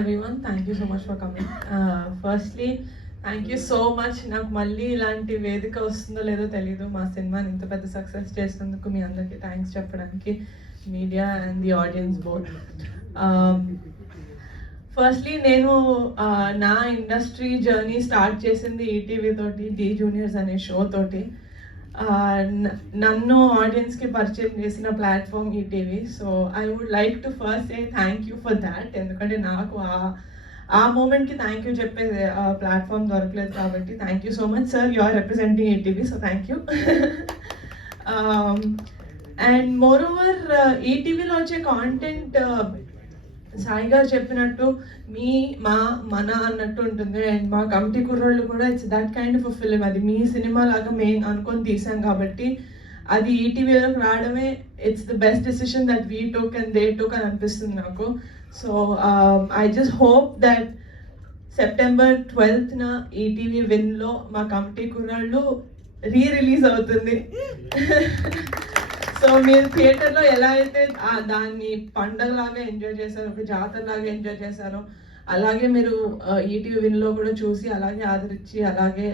everyone. Thank you so much for coming. Firstly, thank you so much. నాకు మళ్ళీ ఇలాంటి వేదిక వస్తుందో లేదో తెలీదు. మా సినిమాని ఇంత పెద్ద సక్సెస్ చేసినందుకు మీ అందరికీ థ్యాంక్స్ చెప్పడానికి, media and the audience both. Firstly నేను నా ఇండస్ట్రీ జర్నీ స్టార్ట్ చేసింది ఈటీవీ తోటి, డి జూనియర్స్ అనే షో తోటి. నన్ను ఆడియన్స్కి పరిచయం చేసిన platform ETV. So I would like to first say thank you for that. ఎందుకంటే నాకు ఆ మూమెంట్కి థ్యాంక్ యూ చెప్పే ప్లాట్ఫామ్ దొరకలేదు కాబట్టి thank you so much sir. You are representing ETV, so thank you. And moreover ఈటీవీలో వచ్చే కాంటెంట్ సాయి గారు చెప్పినట్టు మన అన్నట్టు ఉంటుంది. అండ్ మా కమిటీ కుర్రోళ్ళు కూడా it's that kind of film. అది మీ సినిమా లాగా మేము అనుకొని తీసాం కాబట్టి అది ఈటీవీలోకి రావడమే it's the best decision that we took and they took అని అనిపిస్తుంది నాకు. So I just hope that September 12th ETV విన్లో మా కమిటీ కుర్రాళ్ళు రిలీజ్ అవుతుంది. సో మీరు థియేటర్లో ఎలా అయితే దాన్ని పండగలాగా ఎంజాయ్ చేశారో, ఒక జాతరలాగా ఎంజాయ్ చేశారో, అలాగే మీరు ఈటీవీ విన్లో కూడా చూసి అలాగే ఆదరించి అలాగే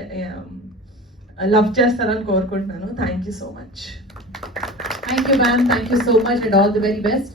లవ్ చేస్తారని కోరుకుంటున్నాను. Thank you so much. Thank you, ma'am. Thank you so much and all the very best.